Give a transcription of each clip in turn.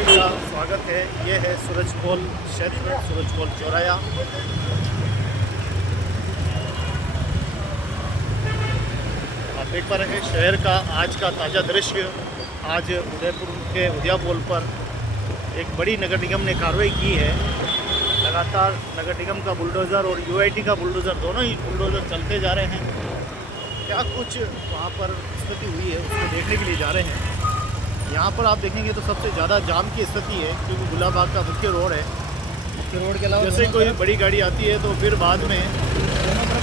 सभी का स्वागत है। ये है सूरजपोल क्षेत्र, सूरजपोल चौराया। आप देख पा रहे हैं शहर का आज का ताज़ा दृश्य। आज उदयपुर के उदयापोल पर एक बड़ी नगर निगम ने कार्रवाई की है। लगातार नगर निगम का बुलडोज़र और यूआईटी का बुलडोज़र, दोनों ही बुलडोज़र चलते जा रहे हैं। क्या कुछ वहाँ पर स्थिति हुई है उसको देखने के लिए जा रहे हैं। यहाँ पर आप देखेंगे तो सबसे ज़्यादा जाम की स्थिति है, क्योंकि गुलाबाग का मुख्य रोड है। मुख्य रोड के अलावा जैसे कोई बड़ी गाड़ी आती है तो फिर बाद में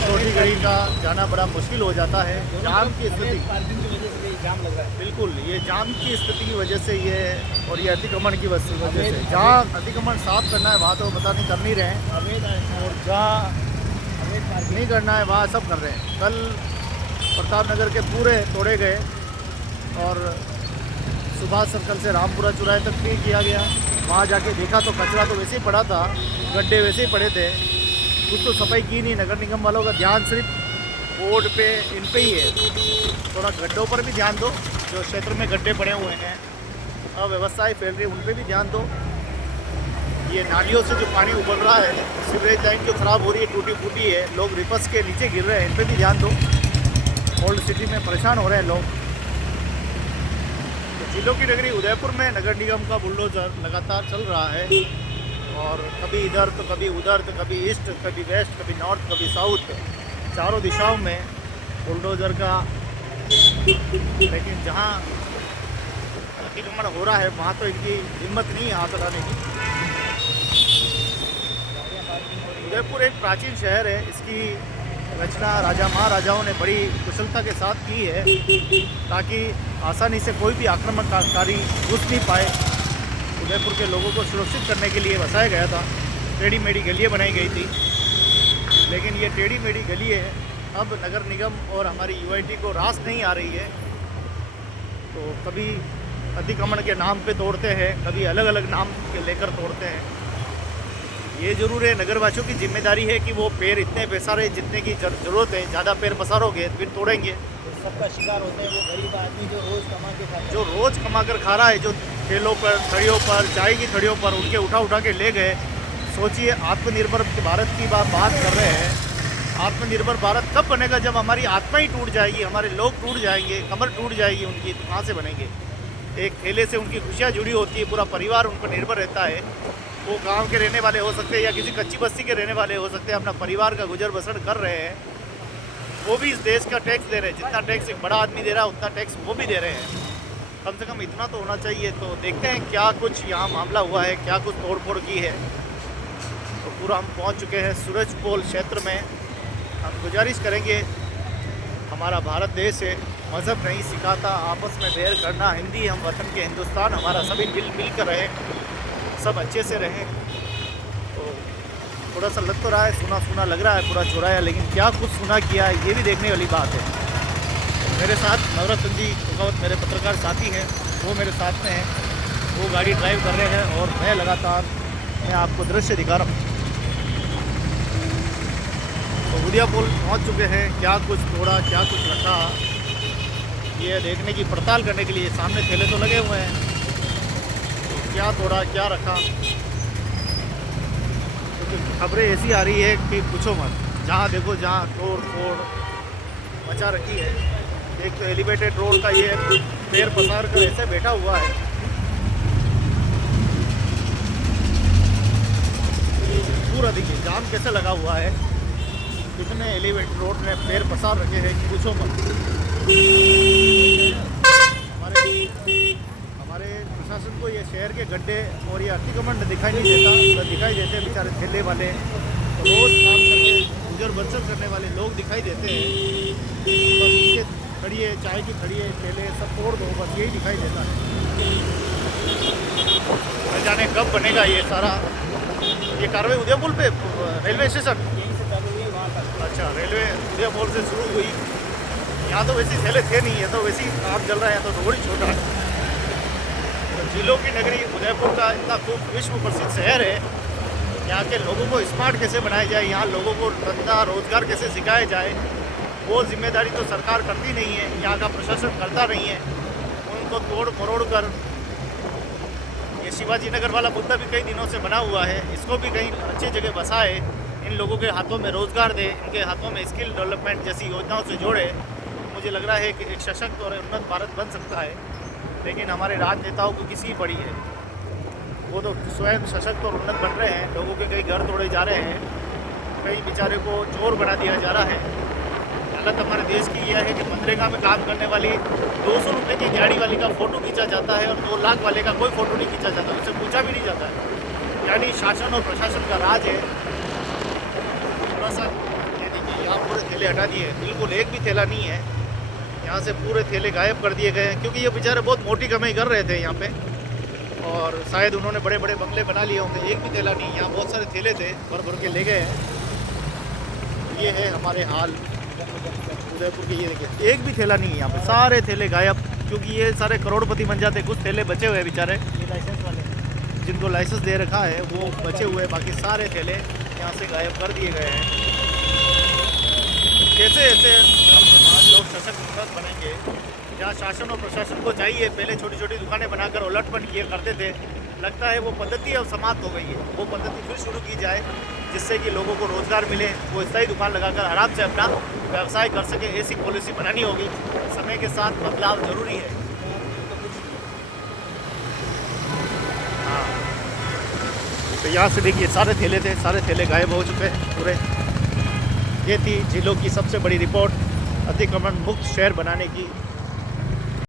छोटी गाड़ी का जाना बड़ा मुश्किल हो जाता है। जाम की स्थिति, पार्किंग की वजह से जाम लग रहा है। बिल्कुल ये जाम की स्थिति की वजह से ये, और ये अतिक्रमण की वजह से, जहाँ अतिक्रमण साफ करना है वहाँ तो पता नहीं कर नहीं रहे हैं, और जहाँ नहीं करना है वहाँ सब कर रहे हैं। कल प्रताप नगर के पूरे तोड़े गए और सुभाष सर्कल से रामपुरा चौराहे तक क्लीन किया गया। वहाँ जाके देखा तो कचरा तो वैसे ही पड़ा था, गड्ढे वैसे ही पड़े थे, कुछ तो सफाई की नहीं। नगर निगम वालों का ध्यान सिर्फ बोर्ड पे, इन पे ही है। थोड़ा गड्ढों पर भी ध्यान दो, जो क्षेत्र में गड्ढे पड़े हुए हैं, अव्यवस्थाएँ फैल रही है, उन पर भी ध्यान दो। ये नालियों से जो पानी उबल रहा है, सीवरेज लाइन जो ख़राब हो रही है, टूटी फूटी है, लोग रिपस के नीचे गिर रहे हैं, इन पर भी ध्यान दो। ओल्ड सिटी में परेशान हो रहे हैं लोग। जिलों की नगरी उदयपुर में नगर निगम का बुलडोज़र लगातार चल रहा है, और कभी इधर तो कभी उधर, तो कभी ईस्ट, कभी वेस्ट, कभी नॉर्थ, कभी साउथ, चारों दिशाओं में बुलडोज़र का। लेकिन जहाँ अतिक्रमण हो रहा है वहाँ तो इनकी हिम्मत नहीं है हाथ लगाने की। उदयपुर एक प्राचीन शहर है, इसकी रचना राजा महाराजाओं ने बड़ी कुशलता के साथ की है, ताकि आसानी से कोई भी आक्रमणकारी घुस नहीं पाए। उदयपुर के लोगों को सुरक्षित करने के लिए बसाया गया था। टेढ़ी मेढ़ी गलियाँ बनाई गई थी, लेकिन ये टेढ़ी मेढ़ी गली है अब नगर निगम और हमारी यूआईटी को रास नहीं आ रही है। तो कभी अतिक्रमण के नाम पे तोड़ते हैं, कभी अलग अलग नाम के लेकर तोड़ते हैं। ये ज़रूर है, नगरवासियों की जिम्मेदारी है कि वो पेड़ इतने पसारें जितने की ज़रूरत है। ज़्यादा पेड़ पसारोगे फिर तोड़ेंगे। सबका शिकार होते हैं वो गरीब आदमी जो रोज़ कमा के खाता है। जो रोज़ कमा कर खा रहा है, जो ठेलों पर, थड़ियों पर, चाय की थड़ियों पर उनके उठा उठा के ले गए। सोचिए, आत्मनिर्भर भारत की बात कर रहे हैं। आत्मनिर्भर भारत कब बनेगा? जब हमारी आत्मा ही टूट जाएगी, हमारे लोग टूट जाएंगे, कमर टूट जाएगी उनकी, तो कहाँ से बनेंगे? एक ठेले से उनकी खुशियाँ जुड़ी होती है, पूरा परिवार उन पर निर्भर रहता है। वो गांव के रहने वाले हो सकते हैं या किसी कच्ची बस्ती के रहने वाले हो सकते हैं, अपना परिवार का गुजर बसर कर रहे हैं। वो भी इस देश का टैक्स दे रहे हैं। जितना टैक्स एक बड़ा आदमी दे रहा है उतना टैक्स वो भी दे रहे हैं। कम से कम इतना तो होना चाहिए। तो देखते हैं क्या कुछ यहाँ मामला हुआ है, क्या कुछ तोड़ फोड़ की है। तो पूरा हम पहुँच चुके हैं सूरजपोल क्षेत्र में। हम गुजारिश करेंगे, हमारा भारत देश है, मज़हब नहीं सिखाता आपस में बैर करना। हिंदी हम वतन के, हिंदुस्तान हमारा, सभी मिल कर रहें, सब अच्छे से रहें। तो थोड़ा सा लग तो रहा है, सुना सुना लग रहा है पूरा चौराया, लेकिन क्या कुछ सुना किया है ये भी देखने वाली बात है। मेरे साथ नवरत्न जी शेखावत मेरे पत्रकार साथी हैं, वो मेरे साथ में हैं। वो गाड़ी ड्राइव कर रहे हैं और मैं लगातार आपको दृश्य दिखा रहा हूँ। तो उदयपुर पहुँच चुके हैं। क्या कुछ तोड़ा, क्या कुछ रखा, ये देखने की, पड़ताल करने के लिए। सामने ठेले तो लगे हुए हैं, क्या तोड़ा, क्या रखा। क्योंकि खबरें ऐसी आ रही है कि पूछो मत। जहाँ देखो जहाँ तोड़ फोड़ मचा रखी है। एक तो एलिवेटेड रोड का ये पैर पसार कर ऐसे बैठा हुआ है। पूरा देखिए जाम कैसे लगा हुआ है, कितने एलिवेटेड रोड में पैर पसार रखे हैं, पूछो मत। हमारे प्रशासन को ये शहर के गड्ढे और ये अतिक्रमण दिखाई नहीं देता। तो दिखाई देते हैं बेचारे ठेले वाले, रोज़ काम करके गुजर बसर करने वाले लोग दिखाई देते हैं। बस ये खड़िए, चाय की खड़िए, ठेले सब तोड़ दो, बस यही दिखाई देता है। न जाने कब बनेगा ये सारा। ये कार्रवाई उदयपुर पे रेलवे स्टेशन यहीं से चालू हुई वहाँ तक। अच्छा, रेलवे उदयपुर से शुरू हुई। यहाँ तो वैसे ठेले थे नहीं है, तो वैसे ही काम चल रहा है, तो रोड ही छोटा है। तो जिलों की नगरी उदयपुर का इतना खूब विश्व प्रसिद्ध शहर है। यहाँ के लोगों को स्मार्ट कैसे बनाया जाए, यहाँ लोगों को धंधा रोजगार कैसे सिखाया जाए, वो जिम्मेदारी तो सरकार करती नहीं है, यहाँ का प्रशासन करता नहीं है। उनको तोड़ मरोड़ कर ये शिवाजी नगर वाला मुद्दा भी कई दिनों से बना हुआ है, इसको भी कहीं अच्छी जगह बसाए, इन लोगों के हाथों में रोज़गार दे, इनके हाथों में स्किल डेवलपमेंट जैसी योजनाओं से जोड़े। मुझे लग रहा है कि एक सशक्त और उन्नत भारत बन सकता है। लेकिन हमारे राजनेताओं को किसी पड़ी है, वो तो स्वयं सशक्त और उन्नत बन रहे हैं, लोगों के कई घर तोड़े जा रहे हैं, कई बेचारे को चोर बना दिया जा रहा है। हालत हमारे देश की यह है कि मनरेगा में काम करने वाली 200 रुपये की गाड़ी वाली का फ़ोटो खींचा जाता है और 2 लाख वाले का कोई फ़ोटो नहीं खींचा जाता, उससे पूछा भी नहीं जाता है। यानी शासन और प्रशासन का राज है। थोड़ा सा ये देखिए, यहाँ पूरे थैले हटा दिए, बिल्कुल एक भी थैला नहीं है। यहाँ से पूरे थैले गायब कर दिए गए हैं, क्योंकि ये बेचारे बहुत मोटी कमाई कर रहे थे यहाँ पे, और शायद उन्होंने बड़े बड़े बंगले बना लिए होंगे। एक भी थैला नहीं, यहाँ बहुत सारे थैले थे, भर भर के ले गए हैं। ये है हमारे हाल उदयपुर के। ये देखिए, एक भी थैला नहीं है यहाँ पे, सारे थैले गायब, क्योंकि ये सारे करोड़पति बन जाते। कुछ थैले बचे हुए हैं बेचारे, ये लाइसेंस वाले जिनको लाइसेंस दे रखा है वो बचे हुए हैं, बाकी सारे थैले यहाँ से गायब कर दिए गए हैं। कैसे ऐसे हम समाज लोग सशक्त उन्नत बनेंगे, जहाँ शासन और प्रशासन को चाहिए, पहले छोटी छोटी दुकानें बनाकर उलटपन किए करते थे, लगता है वो पद्धति अब समाप्त हो गई है। वो पद्धति फिर शुरू की जाए, जिससे कि लोगों को रोज़गार मिले, वो स्थायी दुकान लगाकर आराम से अपना व्यवसाय कर सके। ऐसी पॉलिसी बनानी होगी। समय के साथ बदलाव जरूरी है। हाँ, तो यहाँ से देखिए, सारे थैले थे, सारे थैले गायब हो चुके हैं पूरे। ये थी जिलों की सबसे बड़ी रिपोर्ट, अतिक्रमण मुक्त शहर बनाने की।